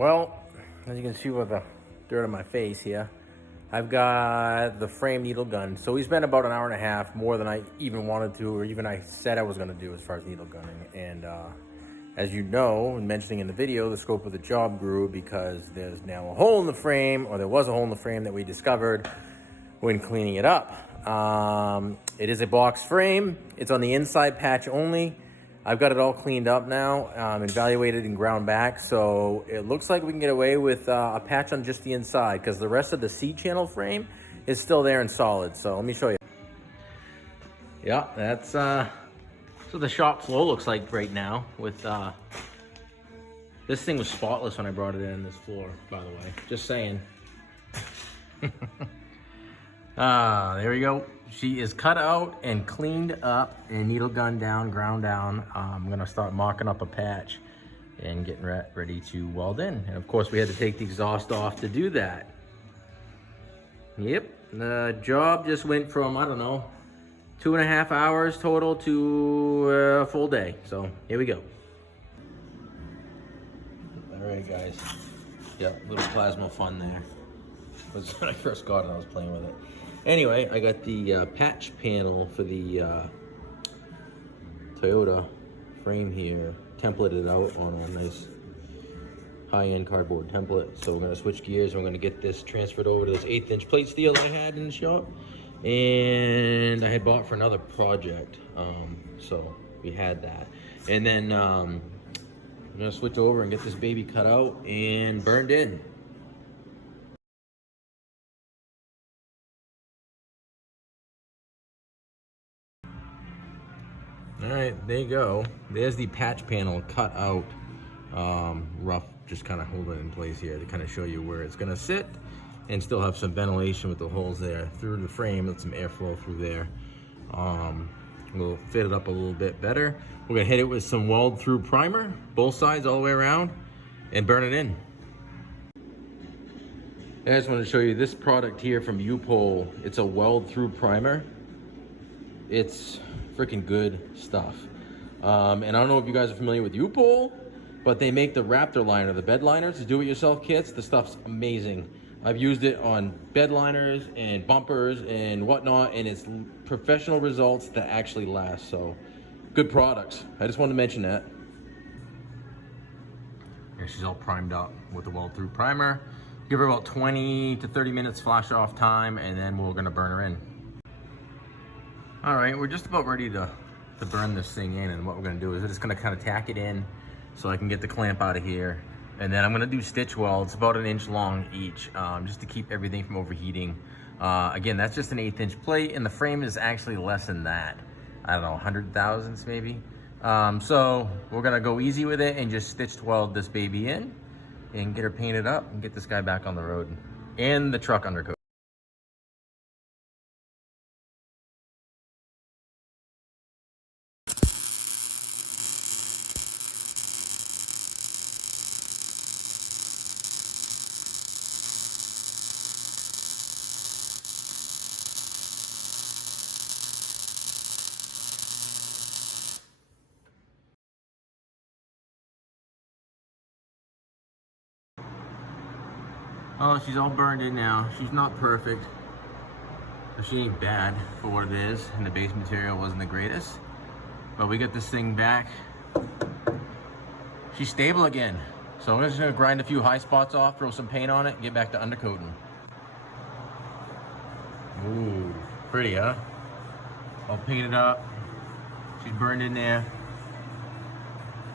Well, as you can see with the dirt on my face here, I've got the frame needle gun. So we spent about an hour and a half, more than I even wanted to, or even I said I was gonna do as far as needle gunning. And as you know, mentioning in the video, the scope of the job grew because there's now a hole in the frame, or there was a hole in the frame that we discovered when cleaning it up. It is a box frame. It's on the inside patch only. I've got it all cleaned up now, evaluated and ground back, so it looks like we can get away with a patch on just the inside because the rest of the C-channel frame is still there and solid. So let me show you. Yeah, that's what the shop floor looks like right now. With this thing was spotless when I brought it in, this floor, by the way. Just saying. There we go. She is cut out and cleaned up and needle gun down, ground down. I'm gonna start mocking up a patch and getting ready to weld in. And of course we had to take the exhaust off to do that. Yep, the job just went from, I don't know, 2.5 hours total to a full day. So here we go. All right, guys. Yep, little plasma fun there. When I first got it, I was playing with it. Anyway, I got the patch panel for the Toyota frame here, templated out on a nice high-end cardboard template. So we're gonna switch gears. We're gonna get this transferred over to this 1/8" plate steel I had in the shop, and I had bought for another project. So we had that, and then I'm gonna switch over and get this baby cut out and burned in. All right, there you go. There's the patch panel cut out, rough, just kind of hold it in place here to kind of show you where it's gonna sit and still have some ventilation with the holes there through the frame, let some airflow through there. We'll fit it up a little bit better. We're gonna hit it with some weld through primer, both sides all the way around, and burn it in. I just wanted to show you this product here from U-Pole. It's a weld through primer. It's freaking good stuff. And I don't know if you guys are familiar with U-Pole, but they make the Raptor liner, the bed liners, the do-it-yourself kits. The stuff's amazing. I've used it on bed liners and bumpers and whatnot, and it's professional results that actually last. So good products. I just wanted to mention that. Here she's all primed up with the weld through primer. Give her about 20 to 30 minutes flash off time, and then we're gonna burn her in. All right, we're just about ready to burn this thing in, and what we're gonna do is we're just gonna kind of tack it in so I can get the clamp out of here. And then I'm gonna do stitch welds, about 1 inch long each, just to keep everything from overheating. Again, that's just an 1/8" plate, and the frame is actually less than that. I don't know, 100 thousandths maybe. So we're gonna go easy with it and just stitch weld this baby in and get her painted up and get this guy back on the road and the truck undercoat. Oh, she's all burned in now. She's not perfect, but she ain't bad for what it is, and the base material wasn't the greatest. But we got this thing back. She's stable again. So I'm just gonna grind a few high spots off, throw some paint on it, and get back to undercoating. Ooh, pretty, huh? All painted up. She's burned in there.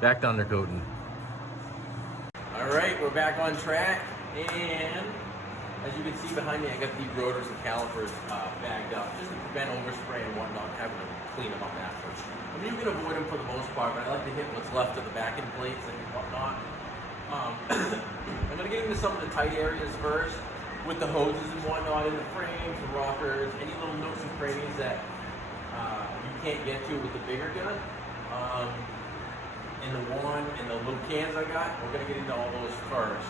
Back to undercoating. All right, we're back on track. And as you can see behind me, I got the rotors and calipers bagged up just to prevent overspray and whatnot, having to clean them up afterwards. I mean, you can avoid them for the most part, but I like to hit what's left of the backing plates and whatnot. I'm going to get into some of the tight areas first with the hoses and whatnot in the frames, the rockers, any little nooks and crannies that you can't get to with the bigger gun. And the one and the little cans I got, we're going to get into all those first.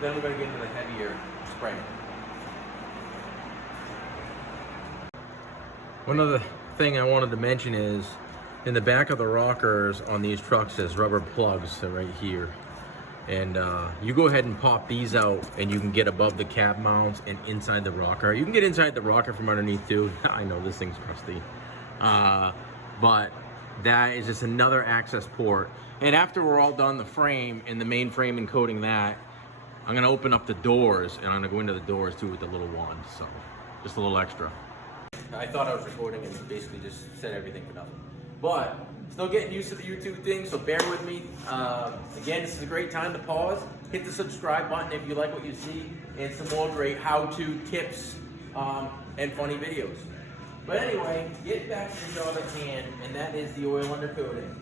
Then we're going to get into the heavier spray. One other thing I wanted to mention is in the back of the rockers on these trucks, there's rubber plugs right here. And you go ahead and pop these out and you can get above the cab mounts and inside the rocker. You can get inside the rocker from underneath too. I know this thing's rusty. But that is just another access port. And after we're all done the frame and the main frame and coating that, I'm gonna open up the doors and I'm gonna go into the doors too with the little wand. So just a little extra. I thought I was recording and basically just said everything for nothing. But still getting used to the YouTube thing, so bear with me. Again, this is a great time to pause. Hit the subscribe button if you like what you see, and some more great how-to tips and funny videos. But anyway, get back to the job at hand, and that is the oil undercoating.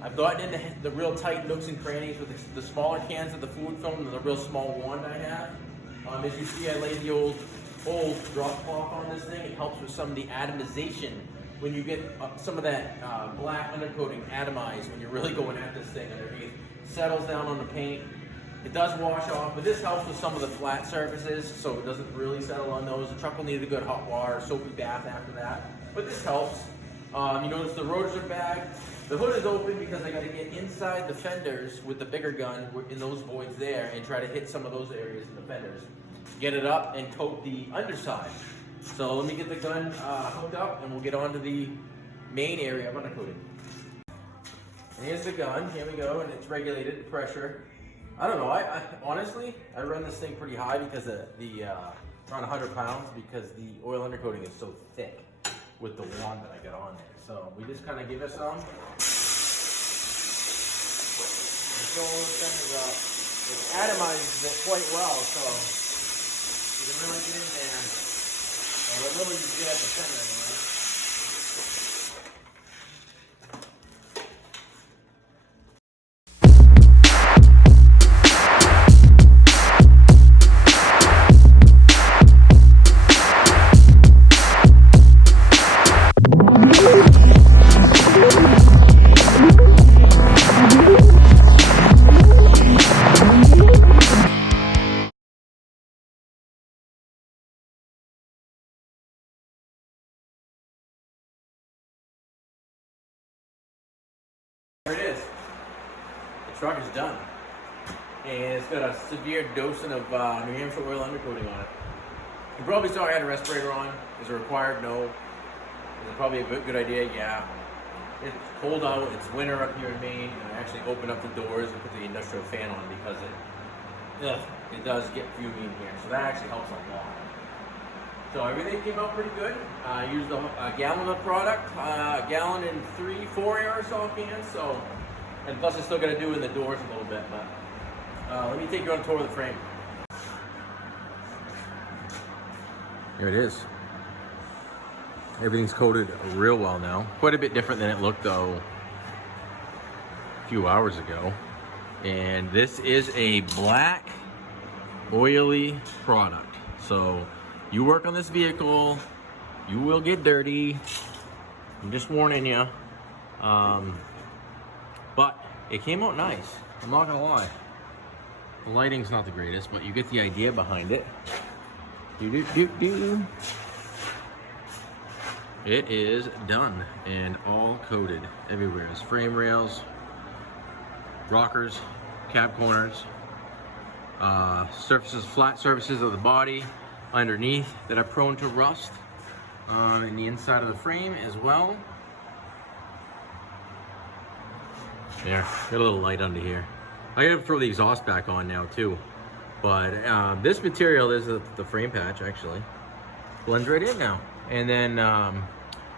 I've gotten into the real tight nooks and crannies with the smaller cans of the fluid film and the real small wand I have. As you see, I laid the old drop cloth on this thing. It helps with some of the atomization when you get some of that black undercoating atomized when you're really going at this thing underneath. It settles down on the paint. It does wash off, but this helps with some of the flat surfaces, so it doesn't really settle on those. The truck will need a good hot water, soapy bath after that, but this helps. You notice the rotors are back. The hood is open because I got to get inside the fenders with the bigger gun in those voids there and try to hit some of those areas in the fenders. Get it up and coat the underside. So let me get the gun hooked up and we'll get on to the main area of undercoating. And here's the gun, here we go, and it's regulated the pressure. I don't know, I honestly, I run this thing pretty high because of the, around 100 pounds because the oil undercoating is so thick with the wand that I got on there. So we just kind of give it some. Fill those fenders up. It atomizes it quite well, so you can really get in there. Well, what little you get at the center anyway. There it is. The truck is done. And it's got a severe dosing of New Hampshire oil undercoating on it. You probably saw I had a respirator on. Is it required? No. Is it probably a good idea? Yeah. It's cold out. It's winter up here in Maine. And I actually opened up the doors and put the industrial fan on because it does get fuming in here. So that actually helps a lot. So everything came out pretty good. I used a gallon of product, a gallon in 3-4 aerosol cans. So, and plus I still got to do in the doors a little bit. But let me take you on a tour of the frame. Here it is. Everything's coated real well now. Quite a bit different than it looked though a few hours ago. And this is a black, oily product. So you work on this vehicle, you will get dirty. I'm just warning you. But it came out nice. I'm not gonna lie. The lighting's not the greatest, but you get the idea behind it. It is done and all coated everywhere. It's frame rails, rockers, cab corners, surfaces, flat surfaces of the body underneath that are prone to rust, in the inside of the frame as well. There, got a little light under here. I gotta throw the exhaust back on now too. But this material, this is the frame patch actually, blends right in now. And then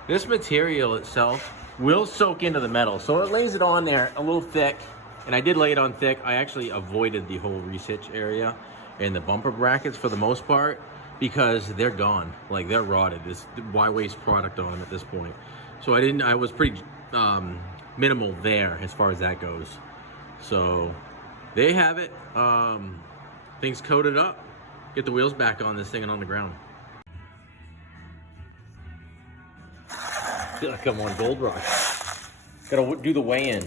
this material itself will soak into the metal. So it lays it on there a little thick, and I did lay it on thick. I actually avoided the whole resitch area and the bumper brackets for the most part because they're gone, like they're rotted. This why waste product on them at this point? So I was pretty minimal there as far as that goes. So there you have it. Things coated up. Get the wheels back on this thing and on the ground. I feel like I'm on Gold Rush. Gotta do the weigh-in.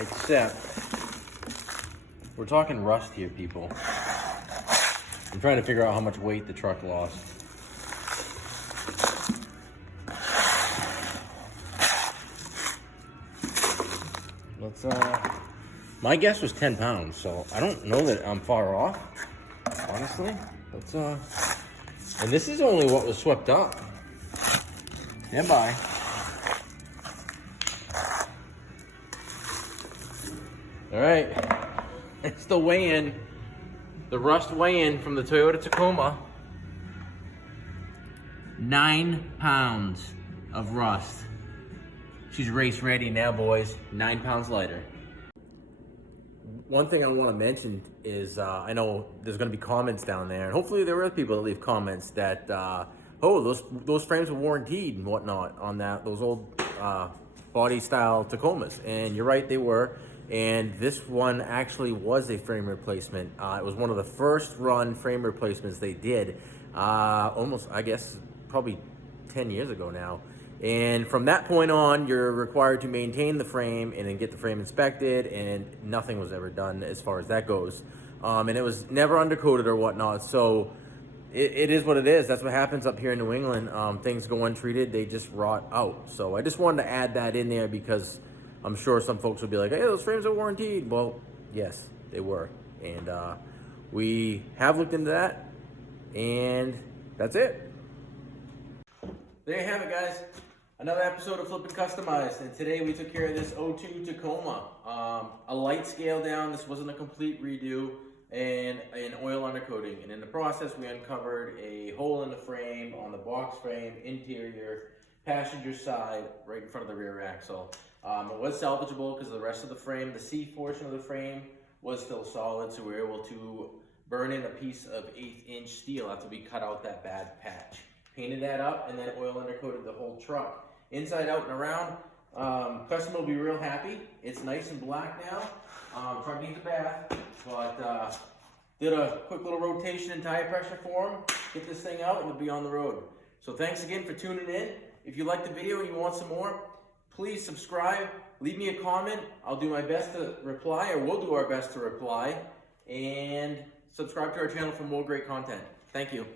Except, we're talking rust here, people. I'm trying to figure out how much weight the truck lost. Let's, my guess was 10 pounds, so I don't know that I'm far off, honestly. Let's, and this is only what was swept up. Stand by. All right, it's the weigh-in, the rust weigh-in from the Toyota Tacoma. 9 pounds of rust. She's race ready now, boys. 9 pounds lighter. One thing I want to mention is I know there's going to be comments down there, and hopefully there are people that leave comments that, oh, those frames were warranted and whatnot on those old body style Tacomas. And you're right, they were. And this one actually was a frame replacement. It was one of the first run frame replacements they did, almost, I guess, probably 10 years ago now. And from that point on, you're required to maintain the frame and then get the frame inspected, and nothing was ever done as far as that goes. And it was never undercoated or whatnot. So it is what it is. That's what happens up here in New England. Things go untreated, they just rot out. So I just wanted to add that in there because I'm sure some folks will be like, hey, those frames are warranted. Well, yes, they were. And we have looked into that, and that's it. There you have it, guys. Another episode of Flippin' Customized, and today we took care of this 02 Tacoma. A light scale down, this wasn't a complete redo, and an oil undercoating. And in the process, we uncovered a hole in the frame on the box frame, interior, passenger side, right in front of the rear axle. It was salvageable because the rest of the frame, the C portion of the frame, was still solid, so we were able to burn in a piece of 1/8" steel after we cut out that bad patch. Painted that up and then oil undercoated the whole truck. Inside, out, and around. Customer will be real happy. It's nice and black now. Truck needs a bath, but did a quick little rotation and tire pressure for him. Get this thing out and we'll be on the road. So thanks again for tuning in. If you liked the video and you want some more, please subscribe. Leave me a comment. I'll do my best to reply, or we'll do our best to reply. And subscribe to our channel for more great content. Thank you.